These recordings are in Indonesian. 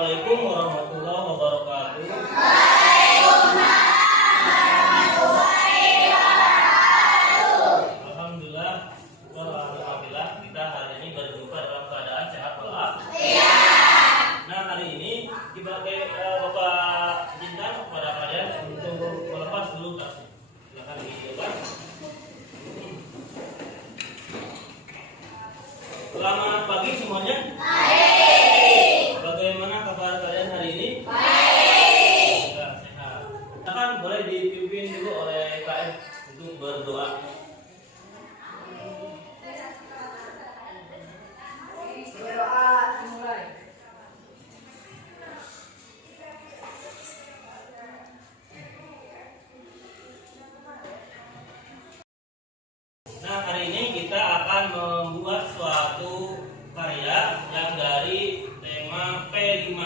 Assalamualaikum warahmatullahi wabarakatuh. Alhamdulillah, alhamdulillah kita hari ini berjumpa dalam keadaan sehat walafiat. Nah, hari ini sebagai Bapak izinkan kepada kalian untuk melepas dulu tasnya. Silakan dilepas. Selamat pagi semuanya. Bagaimana kabar kalian hari ini? Baik. Sehat. Silakan boleh dipimpin dulu oleh KM untuk berdoa. Nah, hari ini kita akan membuat suatu karya yang dari tema P5.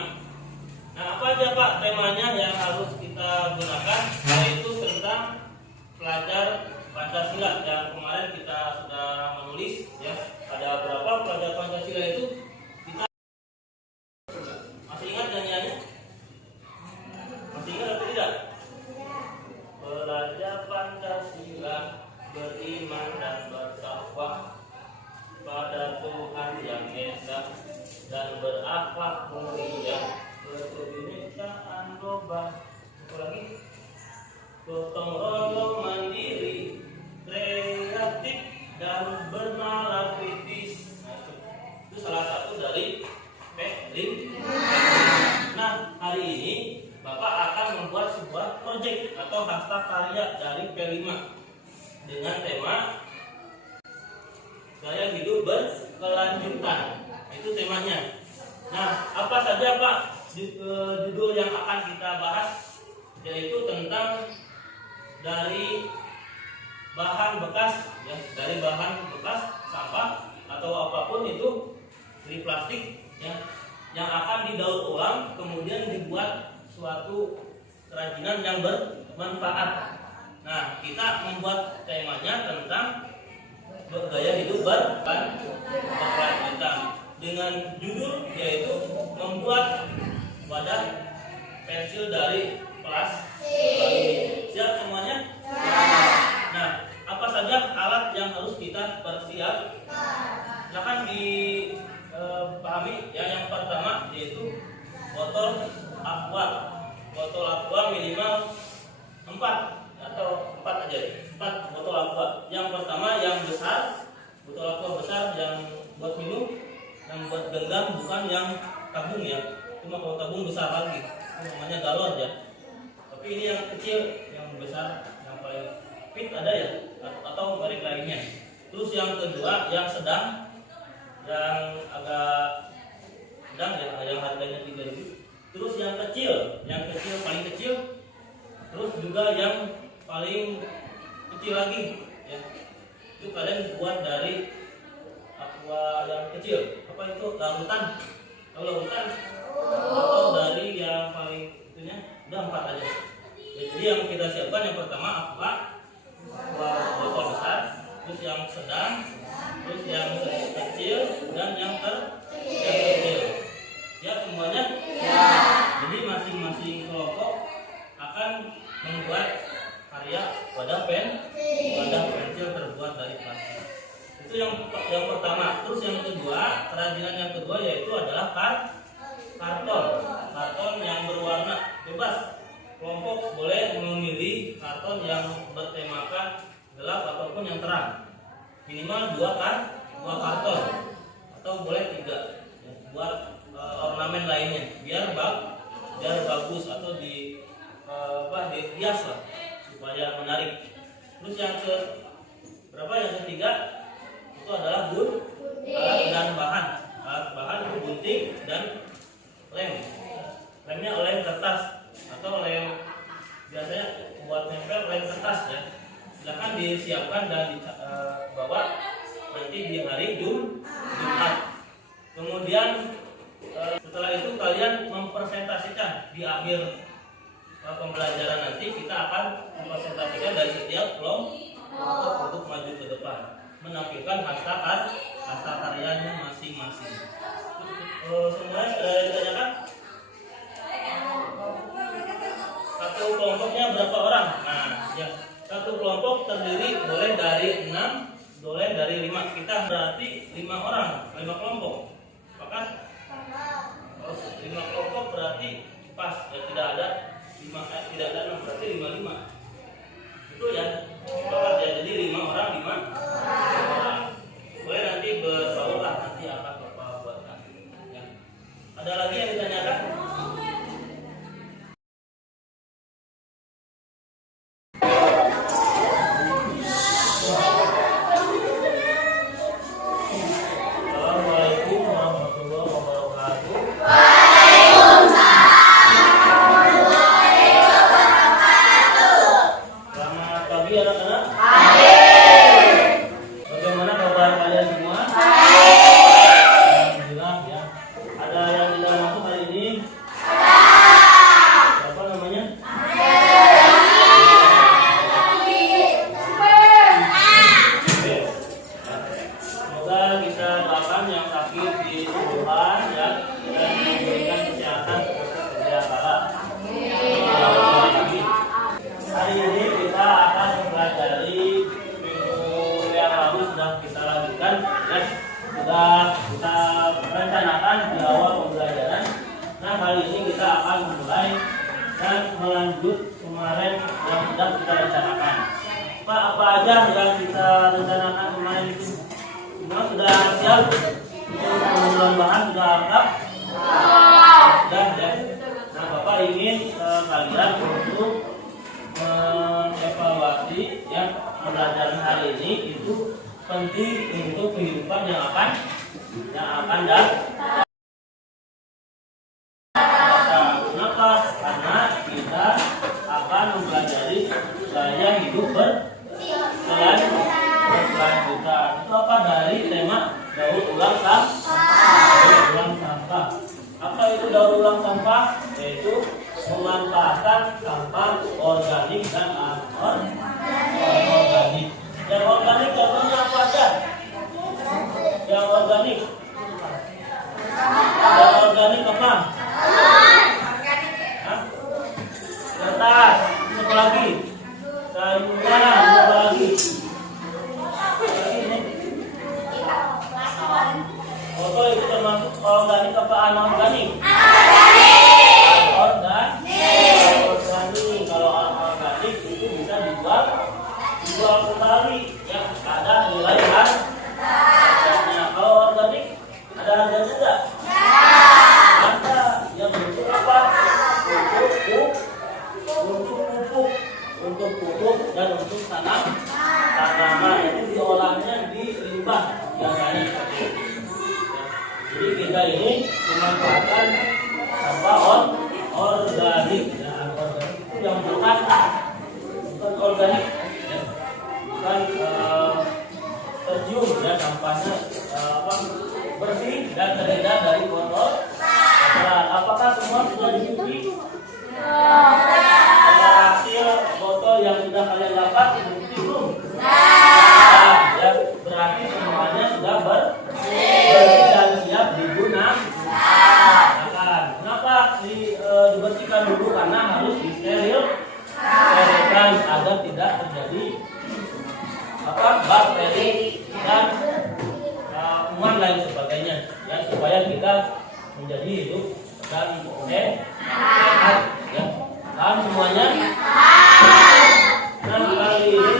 Nah, apa aja Pak temanya yang harus kita gunakan? Yaitu tentang pelajar Pancasila yang kemarin kita sudah menulis ya. Ada berapa pelajar Pancasila itu? Kita masih ingat nyanyiannya? Masih ingat atau tidak? Pelajar Pancasila beriman dan bertakwa pada Tuhan yang esa dan berakhlak mulia, berkebinekaan global. Apa lagi? Gotong royong mandiri, kreatif dan bernalar kritis. Itu salah satu dari P5. Nah, hari ini Bapak akan membuat sebuah proyek atau hasta karya dari P5 dengan tema gaya hidup berkelanjutan. Itu temanya. Nah, apa saja Pak judul yang akan kita bahas? Yaitu tentang dari bahan bekas ya, dari bahan bekas sampah atau apapun itu dari plastik ya, yang akan didaur ulang kemudian dibuat suatu kerajinan yang bermanfaat. Nah, kita membuat temanya tentang gaya hidup berkelanjutan dengan judul yaitu membuat wadah pensil dari plastik. Siap semuanya? Nah, apa saja alat yang harus kita persiap? Silakan dipahami ya. Yang pertama yaitu botol aqua. Botol aqua minimal 4 atau 4 aja, 4 botol aqua. Yang pertama yang besar, botol aqua besar yang buat minum, yang buat genggam, bukan yang tabung ya. Cuma kalau tabung besar lagi, itu namanya galon ya. Tapi ini yang kecil, yang besar, yang paling fit ada ya, atau merek lainnya. Terus yang kedua yang sedang, yang agak sedang ya, yang harganya 3.000. Terus yang kecil paling kecil. Terus juga yang paling kecil lagi ya. Itu kalian buat dari aqua yang kecil. Apa itu? Larutan. Kalau larutan atau dari yang paling itunya udah 4 aja. Jadi yang kita siapkan yang pertama aqua botol besar, terus yang sedang, terus yang kecil dan yang kecil. Ya semuanya? Ya. Jadi masing-masing kelompok akan membuat karya wadah pensil terbuat dari plastik. Itu yang pertama. Terus yang kedua, kerajinan yang kedua yaitu adalah karton yang berwarna bebas. Kelompok boleh memilih karton yang bertemakan gelap ataupun yang terang. Minimal 2 karton atau boleh 3 ya, buat ornamen lainnya biar bagus atau dihias lah supaya menarik. Terus yang ketiga itu adalah alat dan bahan. Alat bahan itu gunting dan lem. Lemnya lem kertas atau lem biasanya buat nempel lem kertas ya. Silakan disiapkan dan dibawa nanti di hari Jumat. Kemudian setelah itu kalian mempresentasikan di akhir pembelajaran nanti. Kita akan mempresentasikan dari setiap kelompok untuk maju ke depan, menampilkan hasta karyanya masing-masing. Semuanya sudah ditanyakan? kita berarti 5 orang, 5 kelompok. Apakah? Kalau 5 kelompok berarti pas ya, tidak ada 6 berarti 55. Itu ya. Kalau jadi 5 orang 5 orang. Boleh nanti berbaur lah, nanti akan Bapak buatkan. Ya. Ada lagi yang ditanyakan? Kita rencanakan di awal pembelajaran. Nah, kali ini kita akan memulai dan melanjut kemarin yang sudah kita rencanakan. Pak, apa aja yang kita rencanakan kemarin itu? Semua sudah siap? Pengumpulan bahan sudah lengkap? Sudah ya. Nah, Bapak ingin kalian untuk mengevaluasi yang pembelajaran hari ini itu penting untuk kehidupan yang akan datang. Kenapa? Karena kita akan mempelajari gaya hidup berkelanjutan. Itu apa dari tema daur ulang sampah. Apa itu daur ulang sampah? Yaitu memanfaatkan sampah organik dan anorganik. Yang organik contohnya apa aja? Yang organik. Yang organik apa? Kertas. Apa lagi? Sayuran. Apa lagi? Foto itu termasuk organik apa anorganik? Organik. Kalau organik itu bisa dijual kembali ya, ada nilai harganya. Kalau organik ada harganya enggak? Ada. Yang bentuk apa? Untuk pupuk dan untuk tanaman itu diolahnya di limbah biasanya seperti itu. Jadi kita ini memanfaatkan sampah organik. Itu yang bukan organik. Bukan tercium ya, sampahnya bersih dan terhindar dari kotoran. Apakah semua sudah dicuci? Hasil botol yang sudah kalian dapat dicuci belum? Ya, berarti semuanya sudah bersih dan siap digunakan. Kenapa dibersihkan dulu? Karena harus disterilkan agar tidak terjadi bakteri dan kuman lain sebagainya ya, supaya kita menjadi hidup dan sehat ya. Paham semuanya? Nah, kali ini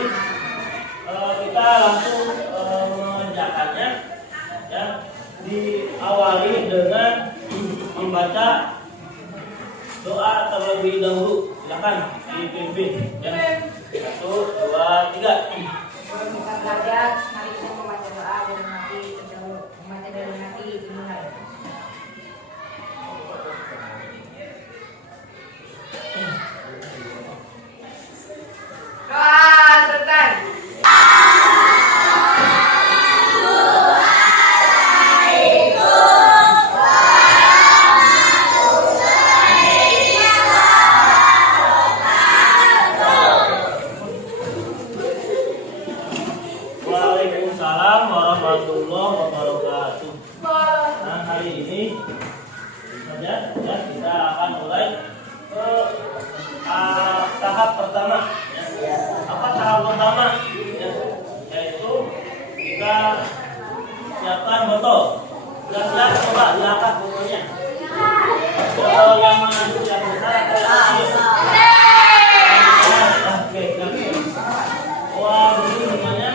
kita langsung mengerjakannya ya, diawali dengan membaca doa terlebih dahulu. Silakan dipimpin ya. 1, 2, 3. Sebelum kita belajar, mari kita membaca doa dari hati, membaca dari hati dimulai. Doa sultan. Waalaikumsalam warahmatullahi wabarakatuh. Nah, hari ini saja ya, kita akan mulai ke tahap pertama. Apa tahap pertama? Ya, yaitu kita Kita siapkan botol. Sudah siap, coba diangkat botolnya. Botol yang mana dulu, yang besar atau yang kecil? Oke, oke. Wah, ini semuanya.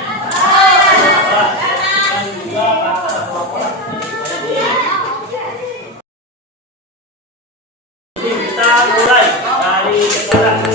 Dan juga pasar apa-apa. Kita mulai dari sekarang.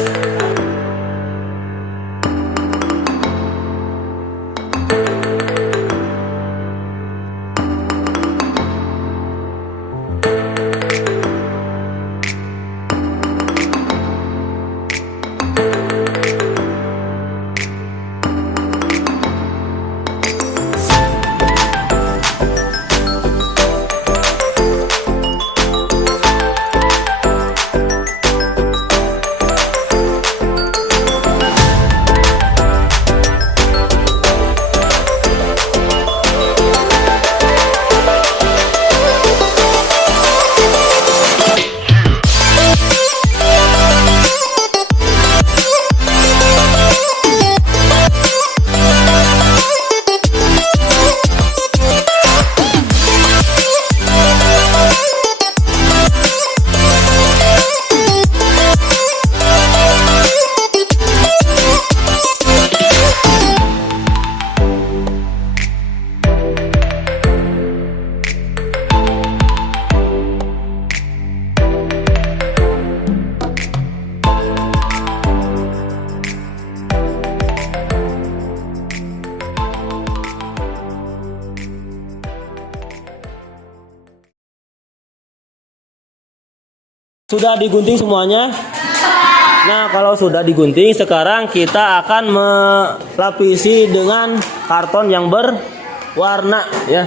Sudah digunting semuanya? Nah, kalau sudah digunting, sekarang kita akan melapisi dengan karton yang berwarna ya.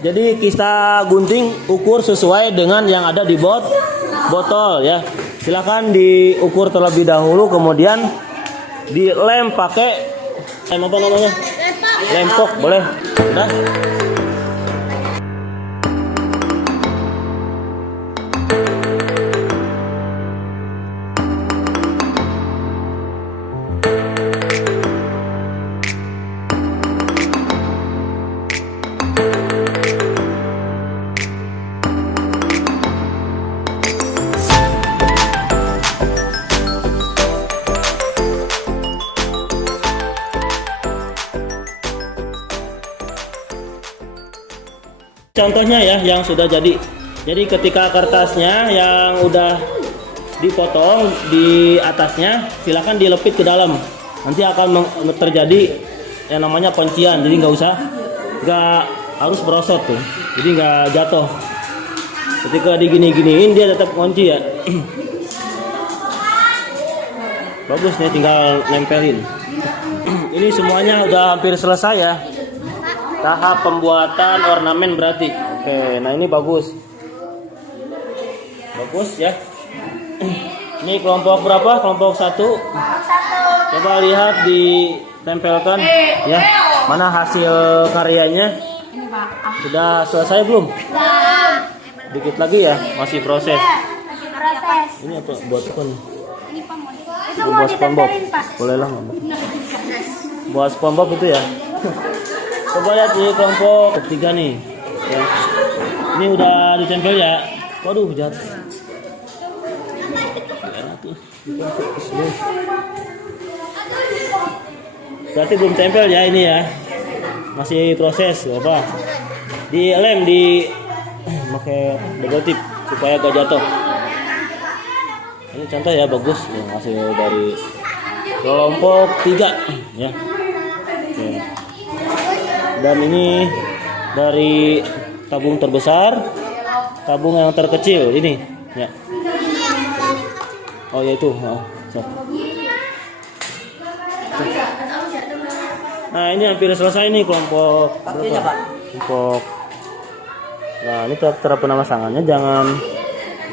Jadi kita gunting ukur sesuai dengan yang ada di botol ya. Silakan diukur terlebih dahulu, kemudian dilem pakai apa namanya? Lempok boleh. Udah. Contohnya ya yang sudah jadi. Jadi ketika kertasnya yang udah dipotong di atasnya, silakan dilepit ke dalam. Nanti akan terjadi yang namanya kuncian. Jadi nggak harus merosot tuh. Jadi nggak jatuh. Ketika digini-giniin dia tetap kunci ya. Bagus nih, tinggal nempelin. Ini semuanya udah hampir selesai ya. Tahap pembuatan ornamen berarti. Oke, nah ini bagus. Bagus ya. Ini kelompok berapa? Kelompok 1. Coba lihat ditempelkan ya. Mana hasil karyanya? Sudah selesai belum? Dikit lagi ya, masih proses. Ini apa? Buat apa nih? Buat SpongeBob. Boleh lah, Mama. Buat SpongeBob itu ya. Coba lihat di kelompok ketiga nih ya. Ini udah ditempel ya. Waduh, jatuh. Berarti belum tempel ya ini ya. Masih proses apa? Dilem di pakai double tip supaya gak jatuh. Ini contoh ya, bagus yang hasil dari kelompok 3 ya. Oke. Dan ini dari tabung terbesar, tabung yang terkecil ini ya. Oh ya itu. Nah ini hampir selesai nih kelompok berapa? Kelompok. Nah ini cara pemasangannya jangan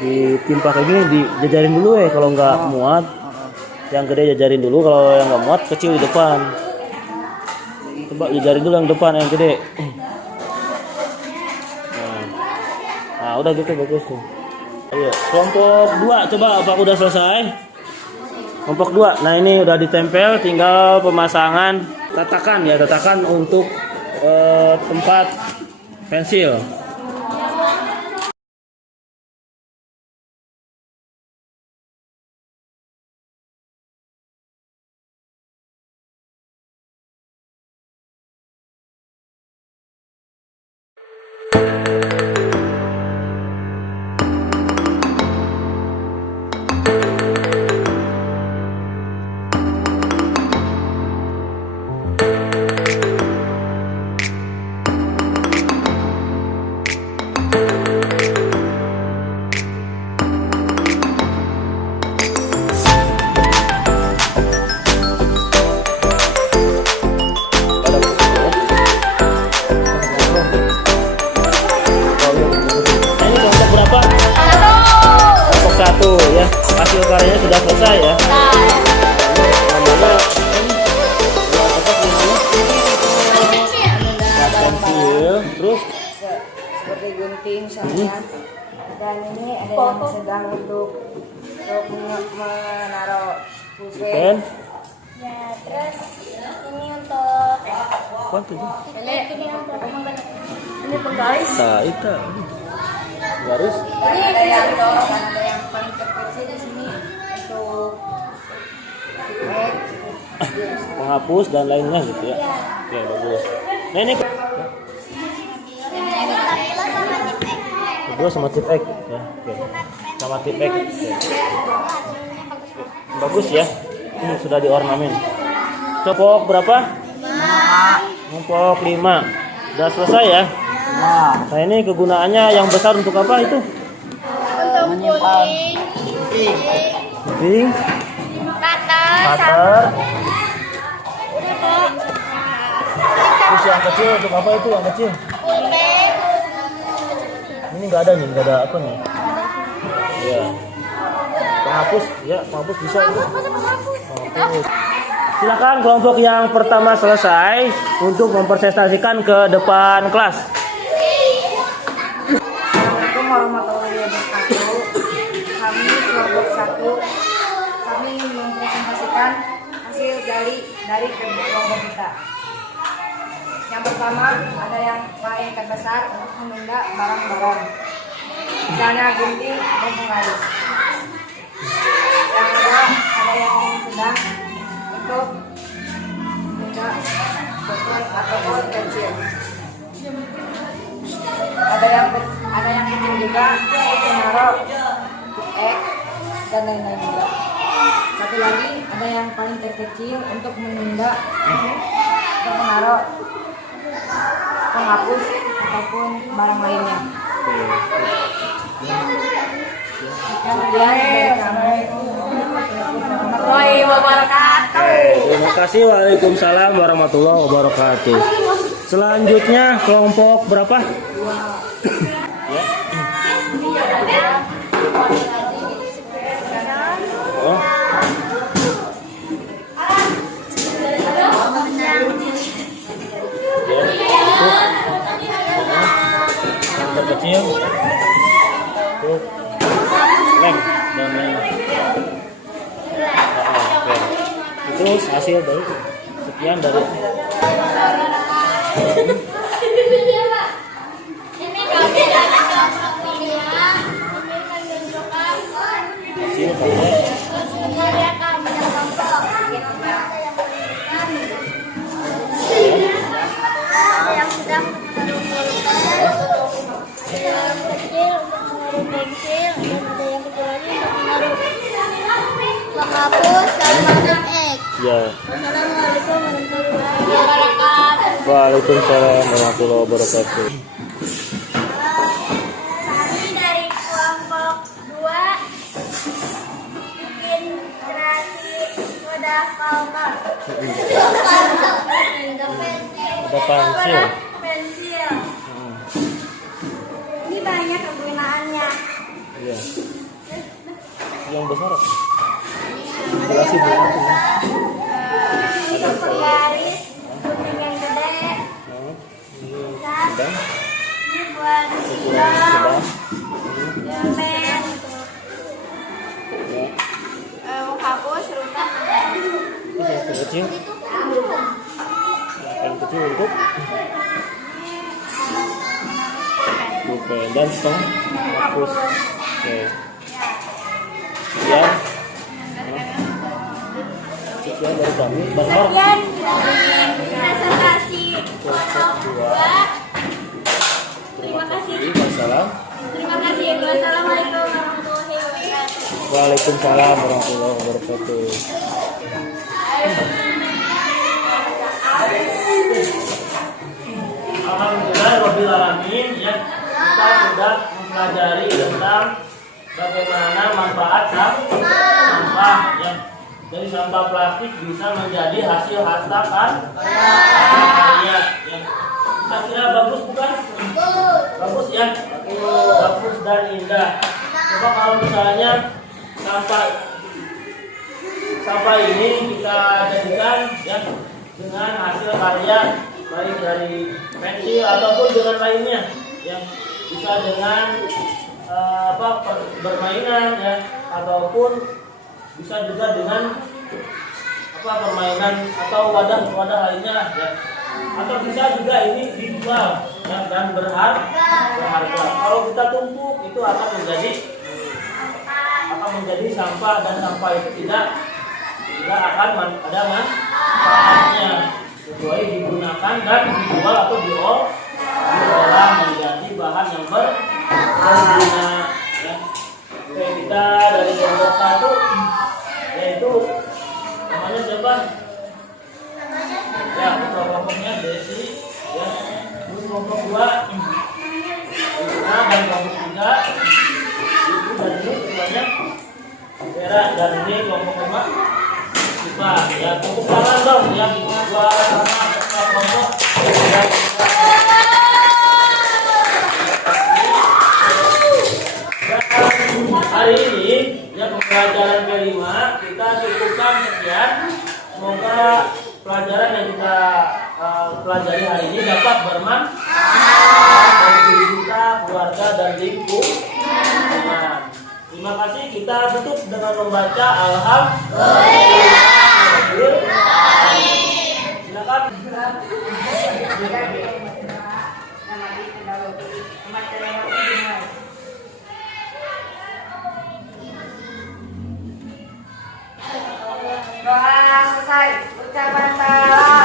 ditimpa kayak gini, dijajarin dulu ya kalau nggak muat. Yang gede jajarin dulu, kalau yang nggak muat kecil di depan. Coba jajarin dulu yang depan yang gede. Nah udah gitu bagus tuh. Ayo kelompok 2 coba, apa udah selesai? Kelompok 2. Nah ini udah ditempel, tinggal pemasangan tatakan ya, tatakan untuk tempat pensil. Satu ya, hasil karyanya sudah selesai ya. Namanya pensil, terus seperti gunting misalnya. Dan ini ada yang sedang untuk menaruh pulpen. pen. Ya, terus ini untuk ini penggaris. Nah, itu. Garis. Dan ada yang paling terkecil di sini untuk Menghapus dan lainnya gitu ya. Oke, bagus. Nah, ini kedua sama tip X ya. Oke. Sama tip X. Oke. Bagus ya. Ini sudah diornamen. Copok berapa? 5. Copok 5. Sudah selesai ya? Nah, ini kegunaannya yang besar untuk apa itu? Untuk menyimpan Ping, cutter. Terus yang kecil untuk apa itu? Yang kecil? Ini nggak ada nih, nggak ada apa nih? Ya. Penghapus, ya penghapus bisa itu. Penghapus. Silakan kelompok yang pertama selesai untuk mempresentasikan ke depan kelas. Assalamualaikum warahmatullahi wabarakatuh. Kami kelompok 1, kami ingin mempresentasikan hasil dari kelompok kita. Yang pertama ada yang paling terbesar untuk menunda barang-barang, misalnya gunting dan penggaris. Yang kedua ada yang sedang untuk menunda botol ataupun pensil. Ada yang kecil juga untuk menaruh X dan lain-lain juga. Satu lagi ada yang paling terkecil untuk menunda untuk menaruh penghapus ataupun barang lainnya. Warahmatullahi wabarakatuh. Terima kasih. Waalaikumsalam warahmatullahi wabarakatuh. Selanjutnya kelompok berapa? Ya. Oh. Yang terkecil untuk lem dan lain. Itu hasil dari sekian dari hasil karya yang sedang yang kecil untuk menaruh pensil, ada yang kecil lagi untuk menaruh penghapus sama X. ya. Assalamualaikum warahmatullahi wabarakatuh. Waalaikumsalam warahmatullahi wabarakatuh. Kami dari kelompok 2 bikin kreasi wadah kalkar. Ada pensil. Pensil. Ini banyak kegunaannya. Iya. Yang besar apa? Kasih bu. Ini penggaris, gunting yang gede. Sedang. Ini buat Sedang. pen, menghapus, rutan. Ini yang kecil. Yang kecil untuk dan setengah hapus. Oke. Sekian. Sekian dari kami. Bahar. Sekian presentasi dua. Terima kasih. Wassalam. Terima kasih. Wassalamualaikum warahmatullahi wabarakatuh. Waalaikumsalam warahmatullahi wabarakatuh. Alhamdulillah Rabbil Alamin, ya, kita sudah mempelajari tentang bagaimana manfaat sampah, ya. Dari sampah plastik bisa menjadi hasil kan? Ya, ya. Kira-kira bagus bukan? Bagus ya, bagus dan indah. Coba kalau misalnya sampah ini kita jadikan ya dengan hasil karya baik dari pensil ataupun dengan lainnya yang bisa dengan bermainan ya ataupun bisa juga dengan permainan atau wadah lainnya ya atau bisa juga ini dijual ya, dan berharga. Kalau kita tumpuk itu akan menjadi sampah dan sampah itu tidak akan ada manfaatnya kecuali digunakan dan dijual atau diolah menjadi bahan yang berguna ya. Oke, kita dari kelompok 1 yaitu namanya siapa? Ya, kelompoknya Desi ya. Terus kelompok 2 Ina dan kelompok 3 Ibu dan ini keduanya Vera dan ini kelompok 5 Sipa ya, tepuk tangan dong ya buat sama kelompok ya. Hari ini ya pembelajaran kelima kita cukupkan sekian. Semoga pelajaran yang kita pelajari hari ini dapat bermanfaat bagi diri kita, keluarga dan lingkungan. Terima kasih. Kita tutup dengan membaca Alhamdulillah. Silakan. Doa selesai. Ucapan salam.